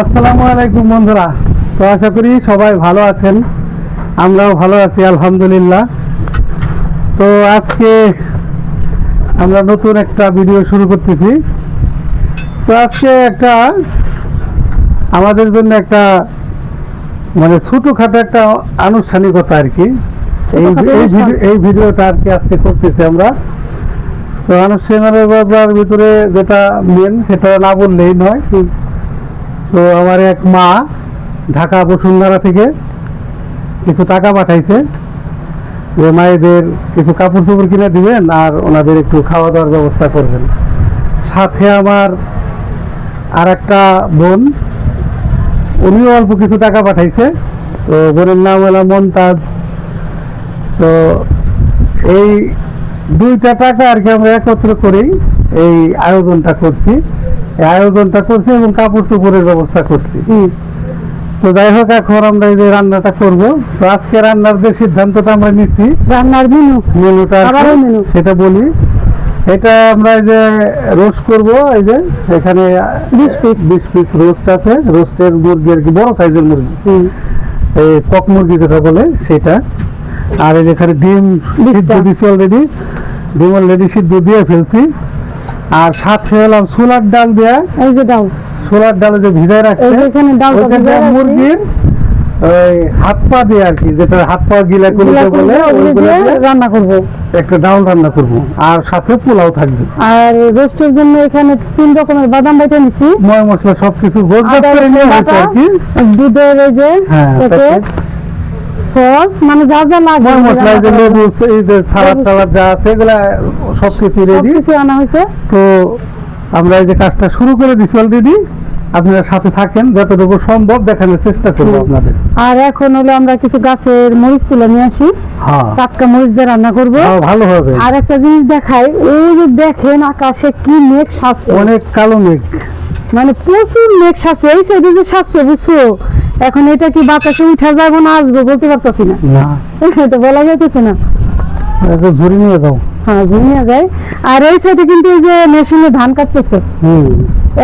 আসসালামু আলাইকুম বন্ধুরা। তো আশা করি সবাই ভালো আছেন, আমরাও ভালো আছি আলহামদুলিল্লাহ। তো আজকে আমরা নতুন একটা ভিডিও শুরু করতেছি। তো আজকে একটা আমাদের জন্য একটা মানে ছোটোখাটো একটা আনুষ্ঠানিকতা আর কি, এই ভিডিওটা আর কি আজকে করতেছি আমরা। তো আনুষ্ঠানিকতার ভিতরে যেটা মেন সেটা না বললেই নয়। তো আমার এক মা ঢাকা বসুন্ধরা থেকে কিছু টাকা পাঠাইছে যে মায়েদের কিছু কাপড় চোপড় কিনে দিবেন আর ওনাদের একটু খাওয়া দাওয়ার ব্যবস্থা করবেন। সাথে আমার আর একটা বোন, উনিও অল্প কিছু টাকা পাঠাইছে। তো বোনের নাম হলো মমতাজ। তো এই দুইটা টাকা আর কি আমরা একত্র করেই এই আয়োজনটা করছি এবং কাপড় চোপড়ের ব্যবস্থা করছি। তো যাই হোক, এখন আমরা এই যে রান্নাটা করব। তো আজকে রান্নার যে সিদ্ধান্তটা আমরা নিছি, রান্নার মেনুটা সেটা বলি। এটা আমরা এই যে রোস্ট করব, এই যে এখানে 20 পিস রোস্ট আছে। রোস্টের মুরগি আর কি, বড় সাইজের মুরগি, এই কক মুরগি যেটা বলে সেটা। আর এই যেখানে ডিম সিদ্ধ দিছি অলরেডি, ডিম অলরেডি সিদ্ধ দিয়ে ফেলছি। আর সাথে হলাম ছোলার ডাল দেয়া, এই যে ডাল, ছোলার ডালে যে ভিজায় রাখছে মুরগির ওই হাত পা দিয়ে আর কি, যেটা হাত পা গিলা করে বলে রান্না করব, একটা ডাল রান্না করব। আর সাথে পোলাও থাকবে। আর রোস্টের জন্য এখানে 3 রকমের বাদাম বাইটা নিছি, ময় মশলা সবকিছু গোছগাছ করে নিয়ে আসছে আর কি। দুধের এই যে সস, মানে যা যা লাগে ময় মশলা, যে লেবু, এই যে সালাদ টালাদ যা আছে এগুলা সবকিছু রেডি, কিছু আনা হয়েছে। তো আমরা এই যে কাজটা শুরু করে দিছি অলরেডি। আপনারা সাথে থাকেন, যতটুকু সম্ভব দেখানোর চেষ্টা করবো আপনাদের। আর এখন হলো আমরা কিছু গাছের মরিচ তুলে নিয়ে আসি, টাটকা মরিচ দিয়ে রান্না করবো, ভালো হবে। আর একটা জিনিস দেখাই, এই যে দেখেন আকাশে কি মেঘ সাজছে, অনেক কালো মেঘ, মানে প্রচুর মেঘ সাজছে। এই সাইডে যে সাজছে, বুঝছো? এখন এটা কি বাতাসে উঠা যাবো না আসবো বলতে পারতেছি না, এটা বলা যাইতেছে না। ঝুড়ি নিয়ে যাও। হ্যাঁ, ঝুড়ি নিয়ে যায়। আর এই সাইডে কিন্তু এই যে মেশিনে ধান কাটতেছে,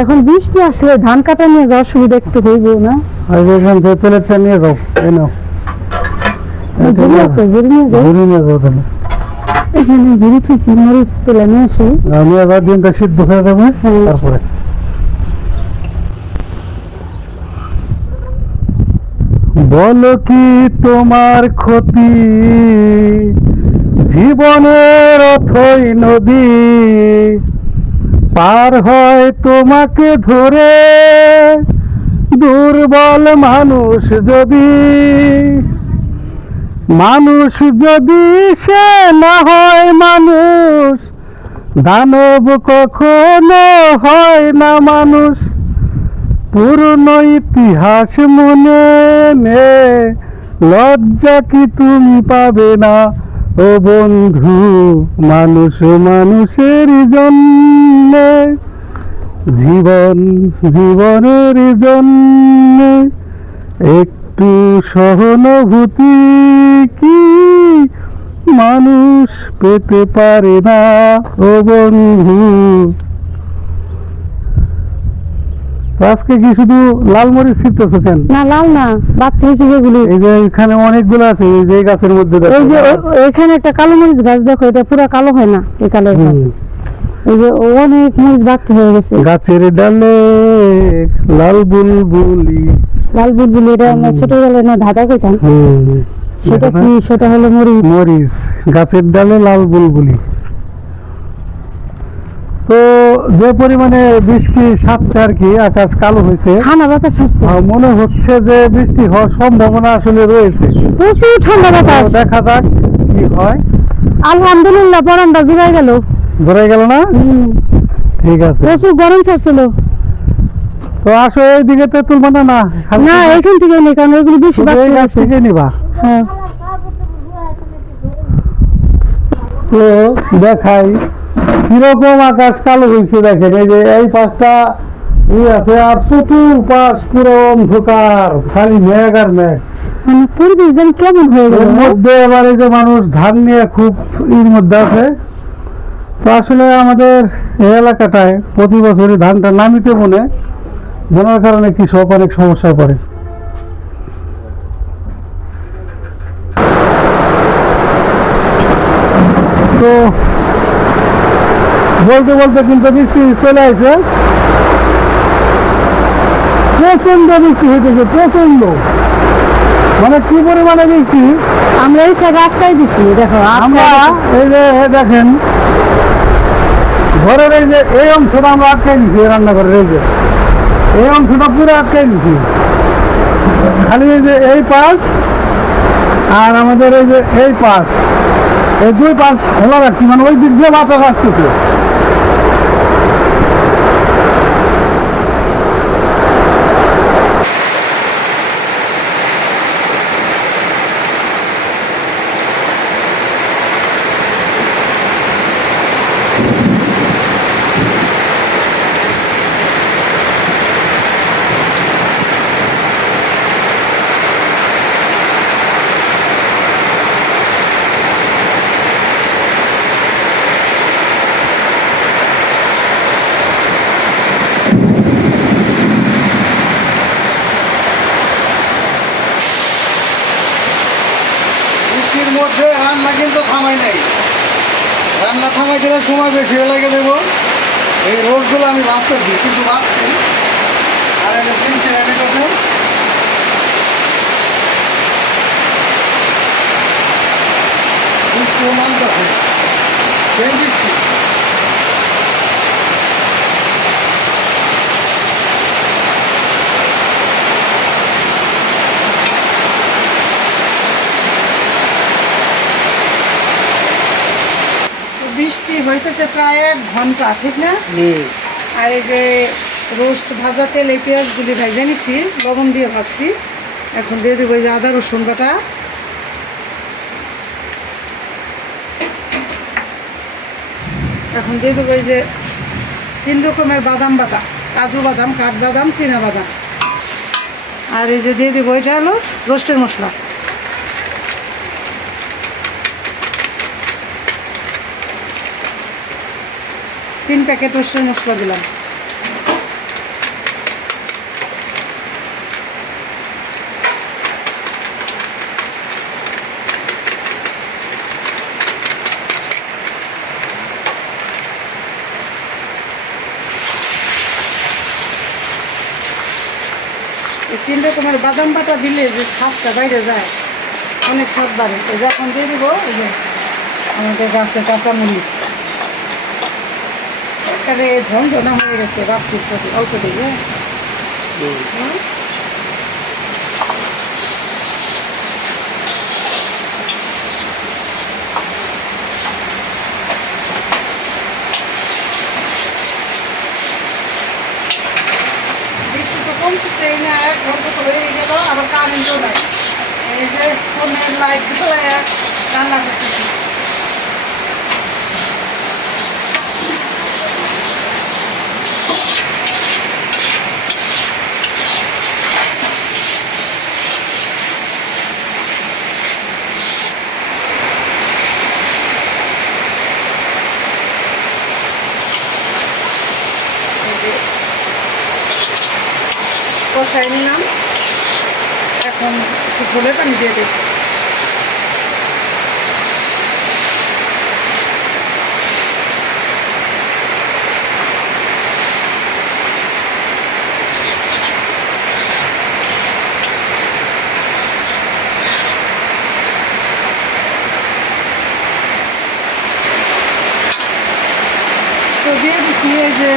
এখন বৃষ্টি আসলে ধান কাটা নিয়ে যাওয়ার সুবিধা একটু হইবে না? এখান থেকে প্লেটটা নিয়ে যাও, এই নাও। ঝুড়ি আছে, ঝুড়ি নিয়ে যাও। ঝুড়ি নিয়ে যাও তাহলে। এখানে ঝুড়ি থুইছি, মরিচ তুলে নিয়ে আসি। নিয়ে যাও, ডিমটা সিদ্ধ হয়ে যাবে তারপরে। বলো কি তোমার ক্ষতি, জীবনের অথই নদী পার হয় তোমাকে ধরে, দুর্বল মানুষ যদি সে না হয় মানুষ, দানব কখনো হয় না মানুষ। পুরনো ইতিহাস মনে নে, লজ্জা কি তুমি পাবে না ও বন্ধু, মানুষ মানুষের জন্য, জীবনের জন্য একটু সহানুভূতি কি মানুষ পেতে পারে না ও বন্ধু। আজকে কি শুধু লাল মরিচ ছিটতেছো কেন? না, লাল না, বাড়তে হয়েছে যেগুলি। এই যে এখানে অনেকগুলো আছে, এই যে গাছের মধ্যে এই যে এখানে একটা কালো মরিচ গাছ, দেখো এটা পুরো কালো হয় না, এই কালো। এই যে অনেক মরিচ বাড়তে হয়ে গেছে গাছের ডালে লাল বুলবুলি। এটা আমরা ছোটবেলায় না ধাঁধা কইতাম, সেটা কি? সেটা হলো মরিচ, গাছের ডালে লাল বুলবুলি। তো যে পরিমাণে বৃষ্টি সাজছে আর কি, আকাশ কালো হয়েছে, ঠান্ডা বাতাস আসছে, মনে হচ্ছে যে বৃষ্টি হওয়ার সম্ভাবনা আসলে রয়েছে। প্রচুর ঠান্ডা বাতাস, দেখা যাক কি হয়। আলহামদুলিল্লাহ পরানটা জোড়াই গেল না? ঠিক আছে, প্রচুর গরম ছাড়ছিল। তো আসো এইদিকে তো তুলবা না? না, এখান থেকে নেই, কারণ এগুলো বেশি গাছ থেকে নিবা। হ্যাঁ, তো দেখাই কিরকম আকাশ কালো হয়েছে। দেখেন এই যে এই পাশটা আছে, আর চতুর্পাশ পুরো অন্ধকার, খালি মেঘ আর মেঘ। মানে পরিবেশ যেন কেমন হয়ে গেল। মধ্যে এবার এই যে মানুষ ধান নিয়ে খুব মধ্যে আছে। তো আসলে আমাদের এই এলাকাটায় প্রতি বছরই ধানটা নামিতে মনে জানার কারণে কৃষক অনেক সমস্যায় পড়ে। তো বলতে বলতে কিন্তু বৃষ্টি চলে আসে, প্রচন্ড বৃষ্টি হইতেছে, প্রচন্ড, মানে কি পরিমাণে বৃষ্টি। আমরা এই জায়গা আটকাই দিছি, দেখো আমরা এই যে দেখেন ঘরের এই যে এই অংশটা আমরা আটকাই দিচ্ছি, রান্নাঘরের এই অংশটা পুরো আটকাই দিচ্ছি, খালি এই যে এই পাশ আর আমাদের এই যে এই পাশ, এই দুই পাশ খোলা রাখছি, মানে ওই দিক দিয়ে বাতাস আসতেছে। বৃষ্টির মধ্যে রান্না কিন্তু থামাই নাই, রান্না থামাই দিলে সময় বেশি লেগে দেবো। এই রোডগুলো আমি ভাবতেছি, কিন্তু ভাবছি আর একটা জিনিস রেডি করছে, বৃষ্টিও মানতেছে, সেই বৃষ্টি। বৃষ্টি হইতেছে প্রায় 1 ঘন্টা, ঠিক না? আর এই যে রোস্ট ভাজা তেল এই পেঁয়াজগুলি ভেজে নিছি, লবণ দিয়ে ভাজছি। এখন দিয়ে দেবো এই যে আদা রসুন বাটা, এখন দিয়ে দেবো এই যে 3 রকমের বাদাম বাটা, কাজু বাদাম, কাঠবাদাম, চীনা বাদাম। আর এই যে দিয়ে দেবো এটা হলো রোস্টের মশলা। তিন প্যাকেট রোস্টের মশলা দিলাম। এই 3 রকমের বাদাম বাটা দিলে যে স্বাদটা বাইরে যায়, অনেক স্বাদ বাড়ে। এই যখন দিয়ে দিব এই যে আমাদের গাছের কাঁচামরিচ, এখানে ঝনঝনা হয়ে গেছে, ভাবতেছি অল্প দিয়ে। বৃষ্টি তো কমতেছে না, 1 ঘন্টা তো হয়ে গেল, আবার কারেন্টও নাই। এই যে ফোনের লাইট রান্না করতেছি। কষাই নিলাম, এখন একটু ঝোলের পানি দিয়ে দিই। তো দিয়ে দিচ্ছি এই যে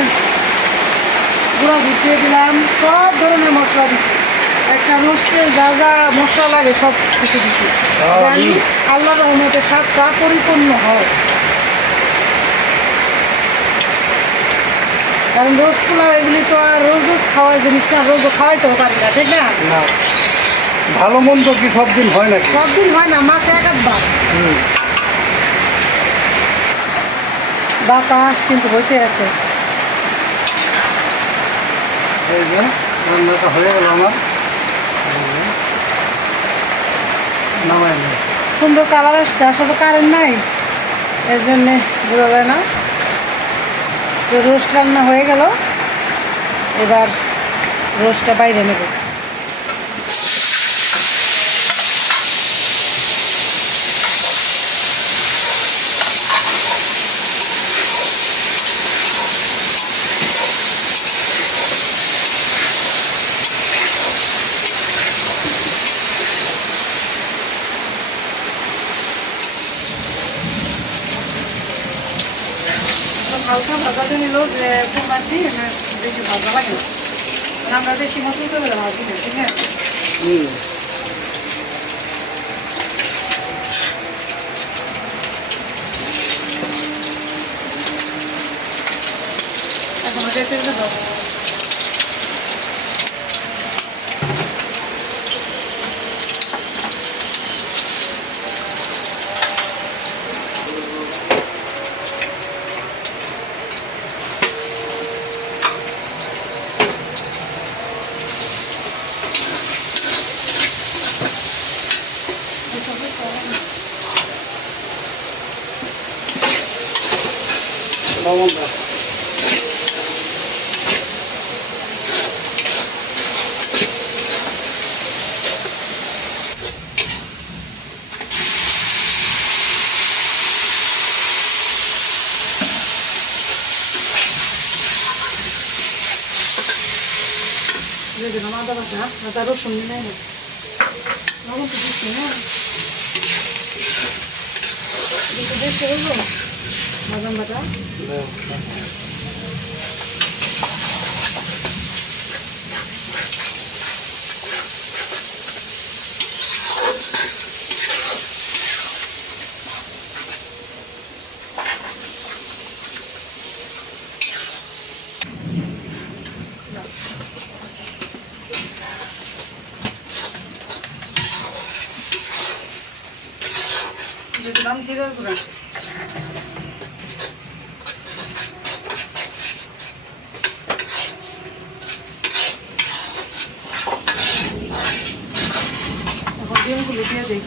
গুঁড়া দিয়ে দিলাম, সব ধরনের মশলা দিচ্ছি, একটা রোস্টে যা যা মশলা লাগে সব কিছু দিচ্ছি, জানি আল্লাহর রহমতে স্বাদটা পরিপূর্ণ হয়। কারণ রোজ পোলাও এগুলি তো আর রোজ রোজ খাওয়ার জিনিস না, রোজও খাওয়াইতেও পারি না, ঠিক না? না, ভালো মন্দ কি সব দিন হয় নাকি? সব দিন হয় না, মাসে 1 বার। বাতাস কিন্তু হইতে আছে। এই যে রান্নাটা হয়ে গেল আমার, নামাই নেই। সুন্দর কালার আসছে, আসলে কারেন্ট নাই, এর জন্যে বোঝা যায় না। তো রোস্ট রান্না হয়ে গেল, এবার রোস্টটা বাইরে নেব। হালকা ভাজাতে নিল যে কুমার দিই বেশি ভাজা লাগে না, আমরা বেশি মতন করে ভাজি না, ঠিক আছে? এখন ওটা তেল দেবো। লবণ দাও। দিয়ে দিলাম আদা বাটা, আদা রসুন দিলে না, লবণ তো দিচ্ছি না, দিতে বেশি হইব বাদাম বাটা। দাও। দিয়ে দিলাম জিরার গুঁড়া, এখন ডিমগুলো দিয়ে দিই।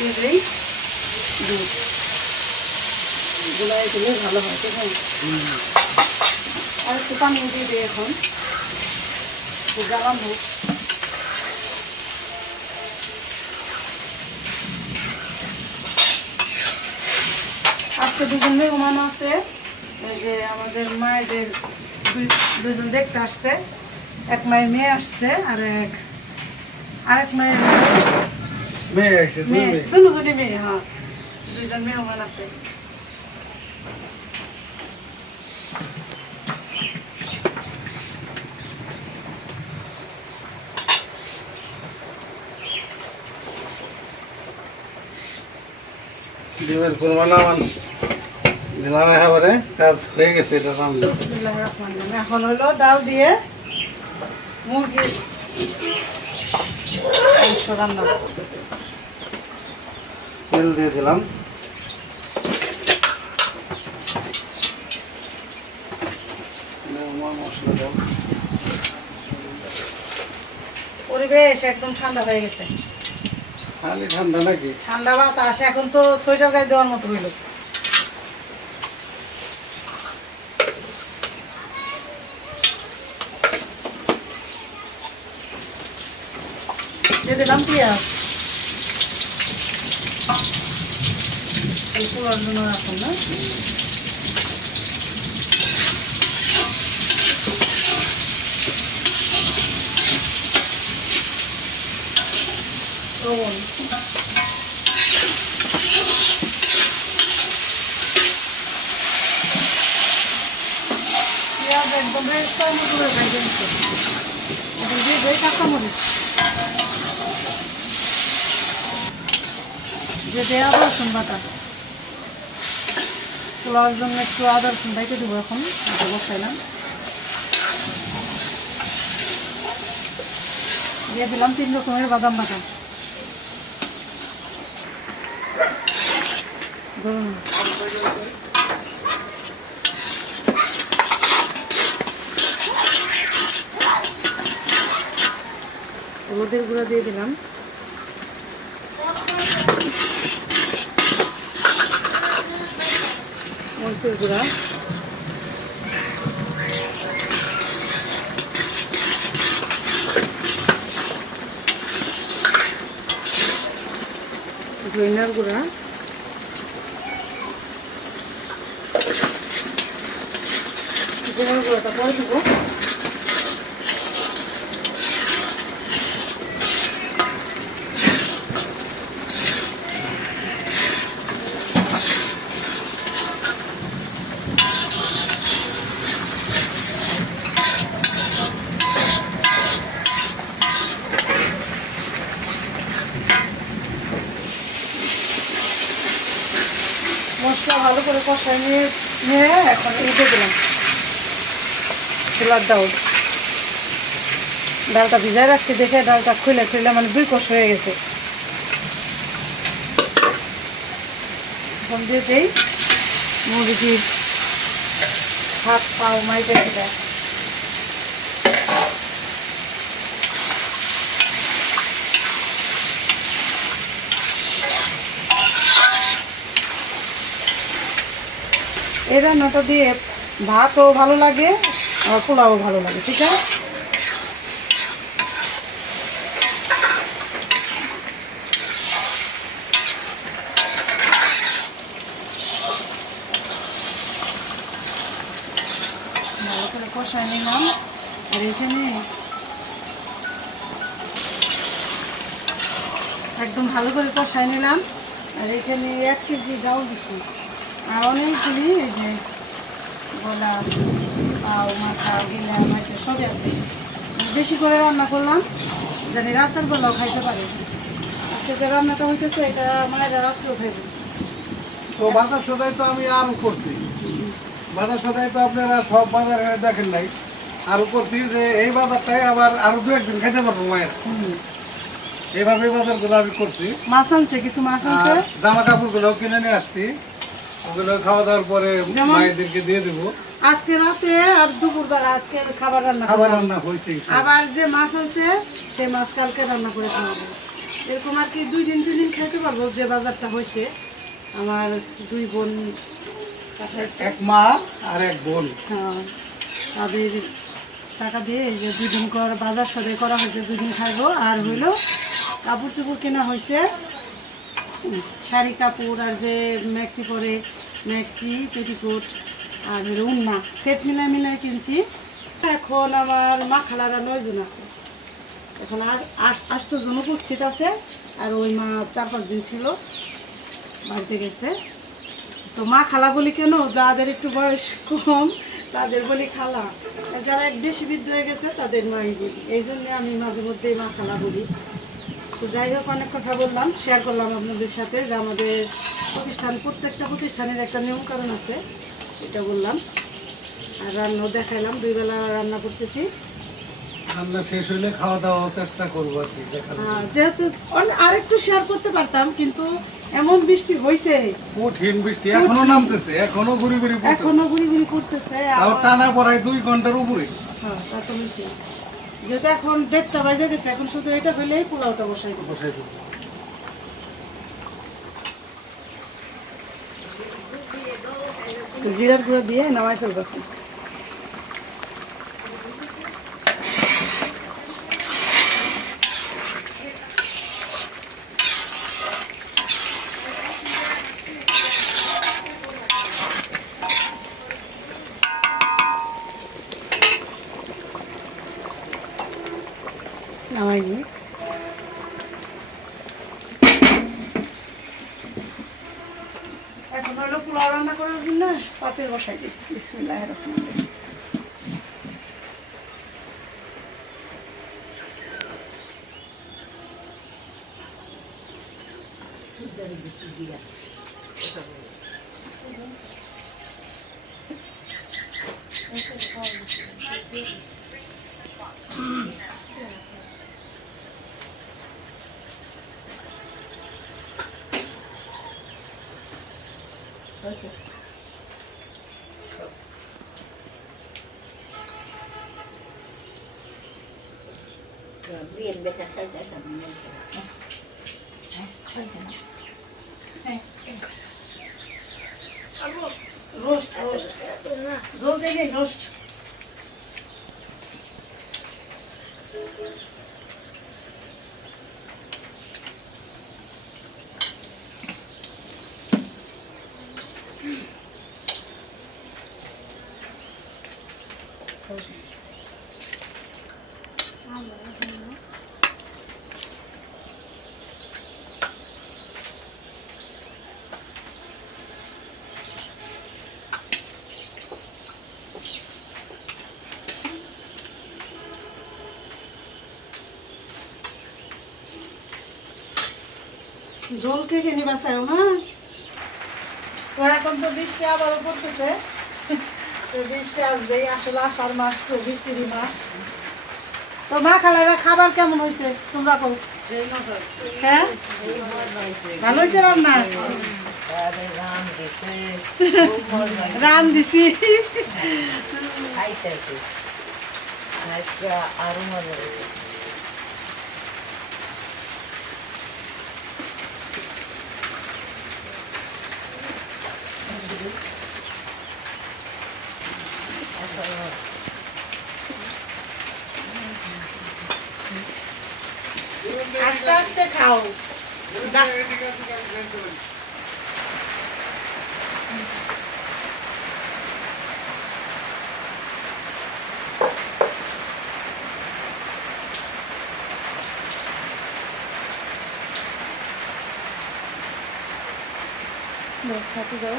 দিয়ে দিই দুধ, গোলায় দিলে ভালো হয়, ঠিক আছে? আর একটু পানি দিয়ে দিই এখন, জ্বালাম হোক। আজকে দুজন মেহমান আছে, ওই যে আমাদের মায়েদের দুজন দেখতে আসছে, এক মায়ের মেয়ে আসছে আর আরেক মায়ের মেয়ে আছে, দুই মেয়ে, মেয়ে। দুজনই মেয়ে, হ্যাঁ দুজন মেহমান আছে। ডিমের কোরমা নামান দিলাম একেবারে, কাজ হয়ে গেছে এটা রান্না। বিসমিল্লাহির রহমানির রহিম। এখন হলো ডাল দিয়ে মুরগির মাংস রান্না। তেল দিয়ে দিলাম। মশলা দাও। পরিবেশ একদম ঠান্ডা হয়ে গেছে, খালি ঠান্ডা নাকি? ঠান্ডা বাতাস, এখন তো সোয়েটার গায়ে দেওয়ার মতো হইল। দিয়ে দিলাম পেঁয়াজ, এই পোলার জন্য রাখুন না। লবণ, পেঁয়াজ একদম রেস্তার মতো করে ভেজে নিচ্ছে, দিয়ে দেই কাঁচামরিচ, যে দেয় আদা রসুন বাটা। পোলাওয়ার জন্য একটু আদা রসুন বাইটে দেবো এখন, আদা বসাইলাম। দিয়ে দিলাম 3 রকমের বাদাম বাটা, ধরুন হলুদের গুঁড়া দিয়ে দিলাম, মরিচের গুঁড়া, ধনিয়ার গুঁড়া, চিকেনের গুঁড়াটা পরে দেবো। মশলা ভালো করে কষায় নিয়ে এখন উঠে দিলাম ছোলার ডাল। ডালটা ভিজায় রাখছি দেখে ডালটা খুলে মানে 2 কষ হয়ে গেছে। এখন দিয়ে দেই মুরগির হাত পাও মাইটে দেয়। এই রান্নাটা দিয়ে ভাতও ভালো লাগে আর পোলাও ভালো লাগে, ঠিক আছে? ভালো করে কষায় নিলাম আর এখানে একদম ভালো করে কষায় নিলাম আর এখানে 1 কেজি ডাল দিচ্ছি আর অনেকগুলি এই যে গলা পাও মাথা গিলা মাথা সবই আছে। বেশি করে রান্না করলাম জানি রাতের বেলাও খাইতে পারে। আজকে যে রান্নাটা হইতেছে এটা মায়েরা রাত্রেও খাইবে। তো বাজার সদাই তো আমি আরও করছি, বাজার সদাই তো আপনারা সব বাজার দেখেন নাই, আরও করছি যে এই বাজারটাই আবার আরও 2-1 দিন খেতে পারবো মায়ের। এইভাবে বাজারগুলো আমি করছি। মাছ আনছে, কিছু মাছ আনছে, আর জামা কাপড়গুলো কিনে নিয়ে আসছি, ওগুলো খাওয়া দাওয়ার পরে মায়েদেরকে দিয়ে দেবো। আজকে রাতে আর দুপুরবেলা আজকে খাবার রান্না হয়েছে। আবার যে মাছ আছে সেই মাছ কালকে রান্না করে খাওয়াবো। এরকম আর কি 2 দিন 3 দিন খাইতে পারবো। যে বাজারটা হয়েছে আমার 2 বোন পাঠাইছে, 1 মা আর 1 বোন, হ্যাঁ, তাদের টাকা দিয়ে এই যে 2 দিন কর বাজার সদাই করা হয়েছে, 2 দিন খাইবো। আর হইলো কাপড় চোপড় কেনা হয়েছে, শাড়ি কাপড় আর যে ম্যাক্সি পরে ম্যাক্সি পেটিকোট আর হলো উন্না সেট মিলায় কিনছি। এখন আমার মা খালারা 9 জন আছে, এখন আর 8 জন উপস্থিত আছে আর ওই মা 4-5 দিন ছিল বাড়িতে গেছে। তো মা খালা বলি কেন, যাদের একটু বয়স কম তাদের বলি খালা, যারা বেশি বৃদ্ধ হয়ে গেছে তাদের মাই বলি। এই জন্য আমি মাঝে মধ্যেই মা খালা বলি। তো যাই হোক, অনেক কথা বললাম, শেয়ার করলাম আপনাদের সাথে যে আমাদের প্রত্যেকটা প্রতিষ্ঠানের একটা নিয়ম কারণ আছে, এটা বললাম। আর রান্নাও দেখাইলাম, 2 বেলা রান্না করতেছি। রান্না শেষ হইলে খাওয়া দাওয়ার চেষ্টা করবো আর কি। যেহেতু আর একটু শেয়ার করতে পারতাম কিন্তু এমন বৃষ্টি হয়েছে, কঠিন বৃষ্টি এখনো নামতেছে, এখনো ঘুরি ঘুরি করতেছে, তাও টানা পড়ায় 2 ঘন্টার উপরে। হ্যাঁ, তা তো মিশে যেহেতু এখন 1:30 বাজে গেছে, এখন শুধু এটা হইলেই পোলাওটা বসাই দেবো। জিরার গুঁড়ো দিয়ে নামাই ফেলবো এখন। নামাই দিই। এখন হলো পোলাও রান্না করার জন্য পাতিল বসাই দিই। বিসমিল্লাহির রহমানির রহিম। Bien, deja saltar también. Roast roast জল দিয়ে রোস্ট জল কে কে নিবা চাও হ্যাঁ তো এখন তো বৃষ্টি আবারও পড়তেছে তো বৃষ্টি আসবে আসলে আষাঢ় মাস তো বৃষ্টিরই মাস তো মা খালারা খাবার কেমন হয়েছে তোমরা কও হ্যাঁ ভালো হয়েছে রান্না রান দিছি আরো মজা লাগে আস্তে আস্তে খাও এদিকে আছে, আমি জানতে পারি। খাতে দাও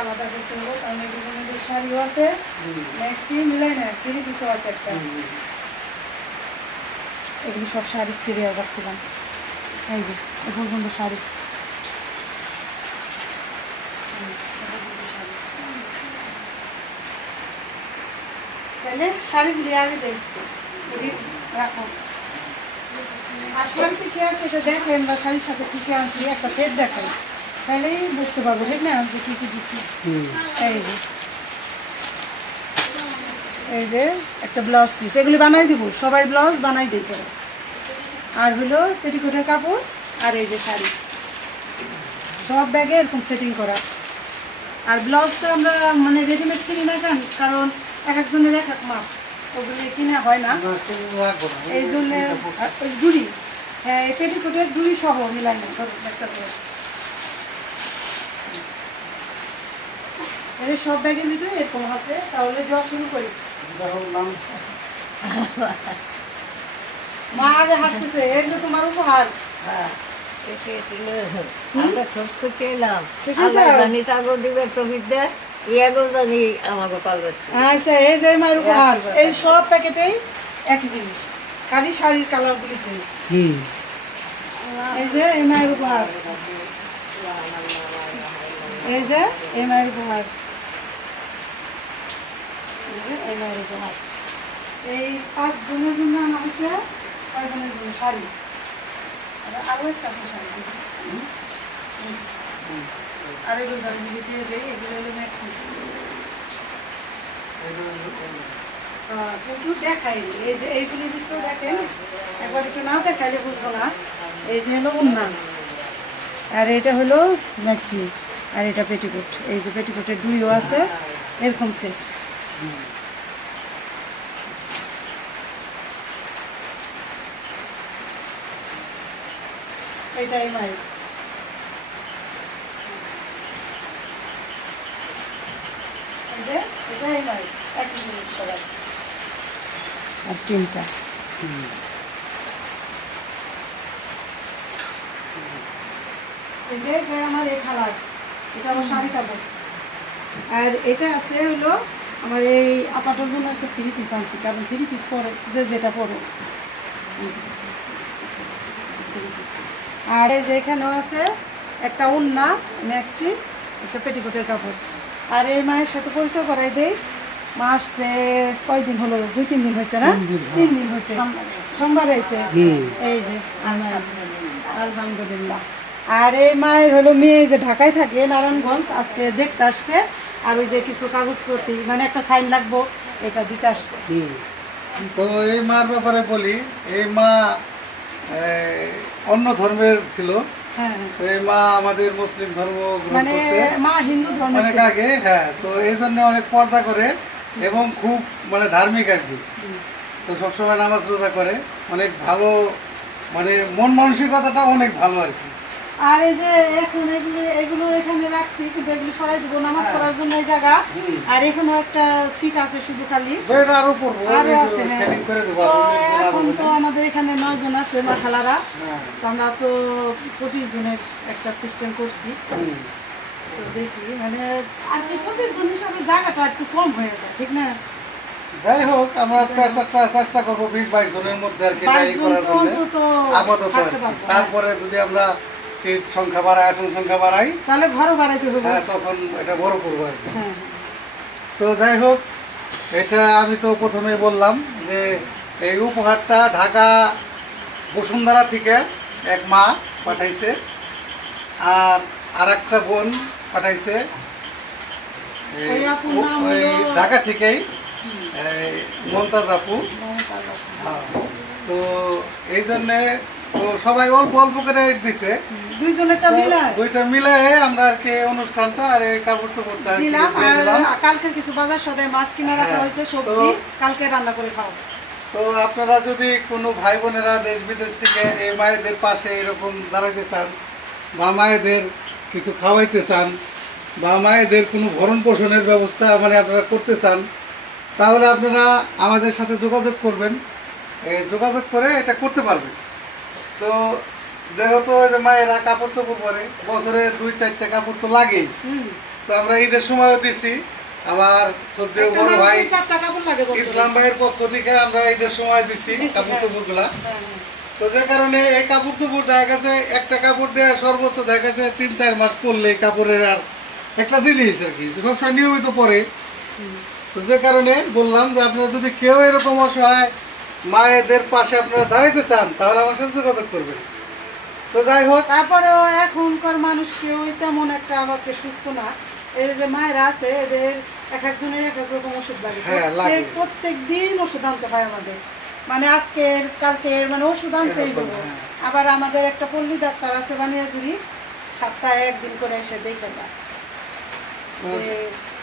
আলাদা করতে হবে কারণ এগুলোর মধ্যে শাড়িও আছে ম্যাক্সি মিলাই না থ্রি পিসও আছে একটা এগুলি সব শাড়ি সিরিয়াল রাখছিলাম এই যে এ পর্যন্ত শাড়ি তাহলে শাড়িগুলি আগে দেখ এটি রাখো আর শাড়িতে কি আছে এটা দেখেন বা শাড়ির সাথে কি কি আনছি একটা সেট দেখেন তাহলেই বুঝতে পারবো ঠিক না যে কী কী দিচ্ছি এই যে একটা ব্লাউজ পিস এগুলি বানাই দিব সবাই ব্লাউজ বানাই দিই করে আর হলো পেটিকোটের কাপড় আর এই যে শাড়ি সব ব্যাগে এরকম সেটিং করা আর ব্লাউজটা আমরা মানে রেডিমেড কিনি না কেন কারণ এক একজনের এক এক মাপ ওগুলি কিনা হয় না না, তুমি রাখবো না। এই জন্য ওই জুড়ি হ্যাঁ এই পেটিকোটের জুড়ি সহ মিলাই না একটা করে এই সব ব্যাগের ভিতরে এরকম আছে তাহলে যাওয়া শুরু করি দেখো নাম। মা আগে হাসতেছে এই যে তোমার উপহার আমরা সব খুশি এলাম খুশি আমরা হয়েছো? জানি তারপর দিবে প্রবৃদ্ধা ইয়াগুলো জানি আমাকে পারবে আচ্ছা এই যে মায়ের উপহার এই সব প্যাকেটেই একই জিনিস খালি শাড়ির কালার গুলি চেঞ্জ এই যে এই মায়ের উপহার এই যে এই মায়ের উপহার এই মায়ের উপহার এই 5 জনের জন্য আনা হয়েছে 6 জনের জন্য শাড়ি আরো একটা আছে শাড়ি আর এগুলো দামি দিয়ে দেয় এগুলো হলো ম্যাক্সি কিন্তু দেখাই এই যে এইগুলির ভিতরে দেখেন একবার একটু না দেখাইলে বুঝবো না এই যে হলো উন্না আর এটা হলো ম্যাক্সি আর এটা পেটিকোট এই যে পেটিকোটের দুইও আছে এরকম সেট এইটাই মায়ের এই যে এটাই মায়ের একই জিনিস করা আর তিনটা এই যে এটা আমার এই কালার এটা আমার শাড়ি কাপড় আর এটা আছে হলো আমার এই আপাটার জন্য একটা 3 পিস আনছি কারণ 3 পিস পরে যে যেটা পরো এই যে, 3 piece। আর এই যে এখানেও আছে একটা উন্না ম্যাক্সি একটা পেটিকোটের কাপড় আর এই মায়ের সাথে পরিচয় করাই দেই মা আসছে কয়দিন হলো 2-3 দিন হয়েছে না 3 দিন হয়েছে সোমবার হয়েছে এই যে আলহামদুলিল্লাহ আর এই মায়ের হলো মেয়ে যে ঢাকায় থাকে নারায়ণগঞ্জ, আজকে দেখতে আসছে। আর ওই যে কিছু কাগজপত্র মানে একটা সাইন লাগবো, এটা দিতে আসছে। তো এই মার ব্যাপারে বলি, এই মা অন্য ধর্মের ছিল। হ্যাঁ, তো এই মা আমাদের মুসলিম ধর্ম গ্রহণ মানে করছে মা হিন্দু ধর্মের অনেক ছিল। আগে। হ্যাঁ, তো এই জন্য অনেক পর্দা করে এবং খুব মানে ধার্মিক আর কি। তো সবসময় নামাজ রোজা করে, অনেক ভালো, মানে মন মানসিকতাটা অনেক ভালো আর কি। আর এই যে এখন এগুলো এখানে রাখছি, কিন্তু এগুলো সরাই দিব নামাজ পড়ার জন্য এই জায়গা। আর এখানেও একটা সিট আছে শুধু খালি, বেড আরো পড়বো, আরো আছে। হ্যাঁ, সেটিং করে দেবো। তো এখন তো আমাদের এখানে 9 জন আছে মা খালারা। হ্যাঁ। তো আমরা তো 25 জনের একটা সিস্টেম করছি। হুম। তো দেখি মানে আর কি 25 জন হিসাবে জায়গাটা একটু কম হয়ে যায়, ঠিক না? যাই হোক, আমরা চেষ্টা করবো 20-22 জনের মধ্যে আর কি 22 ট্রাই জন করার তো জন্য অন্তত আপাতত আর থাকতে কি। পারবো। তারপরে যদি আমরা সিট সংখ্যা বাড়াই, আসন সংখ্যা বাড়াই, তাহলে ঘরও বাড়াইতে হবে। হ্যাঁ, তখন এটা বড় করবো আর কি। হ্যাঁ, তো যাই হোক, এটা আমি তো প্রথমে বললাম যে এই উপহারটা ঢাকা বসুন্ধরা থেকে এক মা পাঠাইছে, আর একটা বোন পাঠাইছে এই ওই আপুর নাম ওই হলো- ঢাকা থেকেই এই মমতাজ আপু। হ্যাঁ, তো এই জন্যে তো সবাই অল্প অল্প করে দিছে। দুইজনেরটা তো মিলাই দুইটা মিলে আমরা আর কি অনুষ্ঠানটা আর এই কাপড় চোপড়টা আর কি দিলাম। দিয়ে আর দিলাম। কালকে কিছু বাজার সদাই মাছ কিনে রাখা হ্যাঁ, হয়েছে, তো- সবজি কালকে রান্না করে খাও। তো আপনারা যদি কোনো ভাই বোনেরা দেশ বিদেশ থেকে এই মায়েদের পাশে এরকম দাঁড়াতে চান, বা মায়েদের কিছু খাওয়াইতে চান, বা মায়েদের কোনো ভরণ পোষণের ব্যবস্থা মানে আপনারা করতে চান, তাহলে আপনারা আমাদের সাথে যোগাযোগ করবেন। যোগাযোগ করে এটা করতে পারবেন। তো যেহেতু ওই যে মায়েরা কাপড় চোপড় পরে বছরে 2-4টা কাপড় তো লাগেই। হুম। তো আমরা ঈদের সময়ও দিছি। আমার শ্রদ্ধেয় একটা বড় ভাই মানুষের 4টা কাপড় লাগে বছরে। ইসলাম ভাইয়ের পক্ষ থেকে আমরা ঈদের সময় দিচ্ছি দিছি, কাপড় হ্যাঁ। চোপড় গুলা। হ্যাঁ, তো যে কারণে এই কাপড় চোপড় দেখা গেছে একটা কাপড় দিয়ে সর্বোচ্চ দেখা গেছে 3-4 মাস পরলে এই কাপড়ের আর একটা জিনিস আর কি সবসময় নিয়মিত পরে। তো যে কারণে বললাম যে আপনারা যদি কেউ এরকম অসহায় মায়েদের পাশে আপনারা দাঁড়াইতে চান, তাহলে আমার সাথে যোগাযোগ করবেন। তো যাই হোক, তারপরেও এখনকার মানুষ কেউ তেমন একটা আমাকে সুস্থ না। এই যে মায়েরা আছে, এদের এক একজনের এক এক রকম ওষুধ লাগে। হ্যাঁ, লাগে। প্রত্যেক দিন ওষুধ আনতে হয় আমাদের, মানে আজকের কালকের মানে ওষুধ আনতেই এরকম, হবে। হ্যাঁ। আবার আমাদের একটা পল্লী ডাক্তার আছে বানিয়াজুরি, সপ্তাহে একদিন করে এসে দেখে যায় যে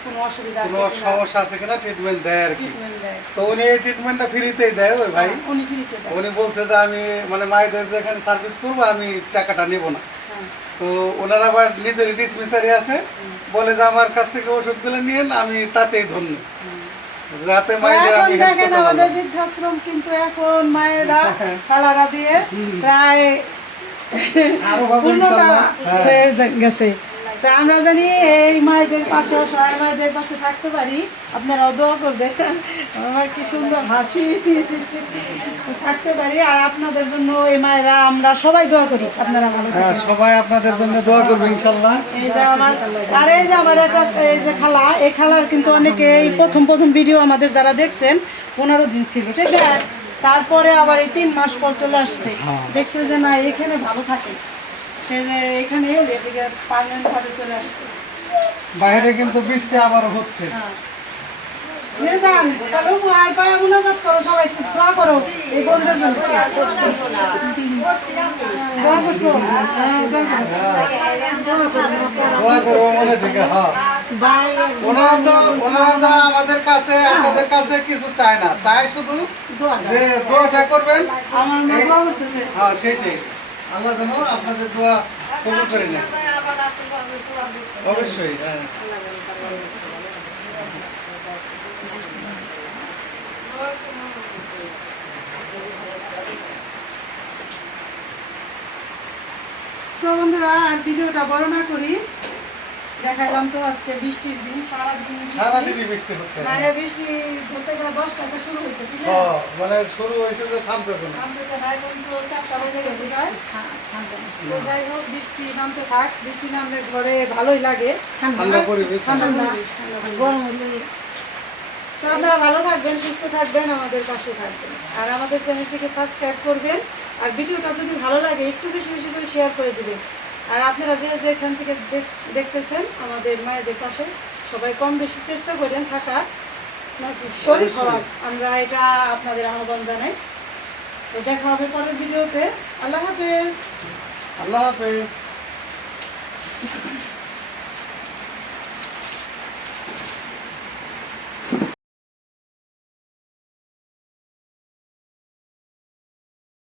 কোনো অসুবিধা আছে কোনো কিনা, সমস্যা আছে কিনা ট্রিটমেন্ট দেয় আর কি। ট্রিটমেন্ট দেয়। তো উনি এই ট্রিটমেন্টটা ফ্রিতেই দেয় ওই ভাই। উনি ফ্রিতে দেয়। উনি বলছে যে আমি মানে মায়েদের যেখানে সার্ভিস করবো আমি টাকাটা নেব না। হ্যাঁ। তো ওনার আবার নিজের ডিসমিসারি আছে, বলে যে আমার কাছ থেকে ওষুধগুলো নিয়েন, আমি তাতেই ধন্য, যাতে মায়েদের এখন আমি help দেখেন করতে আমাদের পারলাম। বৃদ্ধাশ্রম কিন্তু এখন মায়েরা খালারা দিয়ে প্রায় আরো হবে পূর্ণতা ইনশাআল্লাহ। হ্যাঁ। হয়ে গেছে। তো আমরা জানি এই মায়েদের পাশে, অসহায় মায়েদের পাশে থাকতে পারি। আপনারাও দোয়া করবেন, আমার কি সুন্দর হাসি, থাকতে পারি। আর আপনাদের জন্য এই মায়েরা আমরা সবাই দোয়া করি, আপনারা ভালো হ্যাঁ, থাকেন। সবাই আপনাদের জন্য দোয়া করবে ইনশাল্লাহ। এই যে আমার আর এই যে আমার একটা এই যে খালা, এই খালার কিন্তু অনেকে এই প্রথম ভিডিও আমাদের যারা দেখছেন 15 দিন ছিল, ঠিক আছে? তারপরে আবার এই 3 মাস পর চলে আসছে, দেখছে যে না এখানে ভালো থাকে, সে যে এখানে এদিকে পার্মানেন্ট ভাবে চলে আসছে। বাইরে কিন্তু বৃষ্টি আবার হচ্ছে। হ্যাঁ। নিয়ে যান, তাহলে আর পায়ে মুনাজাত করো, সবাই খুব দোয়া করো এই বন্ধের জন্য। দোয়া করছো? হ্যাঁ, দোয়া করো। দোয়া করবো মনে থেকে। হ্যাঁ, ওনারা তো আমাদের কাছে আপনাদের কাছে কিছু চায় না, চায় শুধু দোয়া যে দোয়াটা করবেন। আমার মা দোয়া করতেছে। হ্যাঁ, সেটাই। আল্লাহ যেন আপনাদের দোয়া কবুল করে নেন। অবশ্যই। হ্যাঁ। তো বন্ধুরা আর ভিডিওটা বড় না করি, দেখাইলাম তো আজকে বৃষ্টির দিন, সারাদিন সারাদিনই বৃষ্টি হচ্ছে। মানে বৃষ্টি বলতে গেলে 10টাতে শুরু হয়েছে, ঠিক আছে? হ্যাঁ, মানে শুরু হয়েছে যে থামতেছে না। নামতেছে না, এখন তো 4টা বেজে গেছে প্রায়। তো যাই হোক, বৃষ্টি নামতে থাক। বৃষ্টি নামলে ঘরে ভালোই লাগে, ঠান্ডা পরিবেশ। ঠান্ডা পরিবেশ, গরম হলে। তো আপনারা ভালো থাকবেন, সুস্থ থাকবেন, আমাদের পাশে থাকবেন, আর আমাদের চ্যানেলটিকে সাবস্ক্রাইব করবেন। আর ভিডিওটা যদি ভালো লাগে একটু বেশি বেশি করে শেয়ার করে দিবেন। আর আপনারা যে যেখান থেকে দেখতেছেন আমাদের মায়েদের পাশে সবাই কম বেশি চেষ্টা করেন থাকার নাকি শরীর হওয়ার, আমরা এটা আপনাদের আহ্বান জানাই। তো দেখা হবে পরের ভিডিওতে। আল্লাহ হাফেজ। আল্লাহ হাফেজ।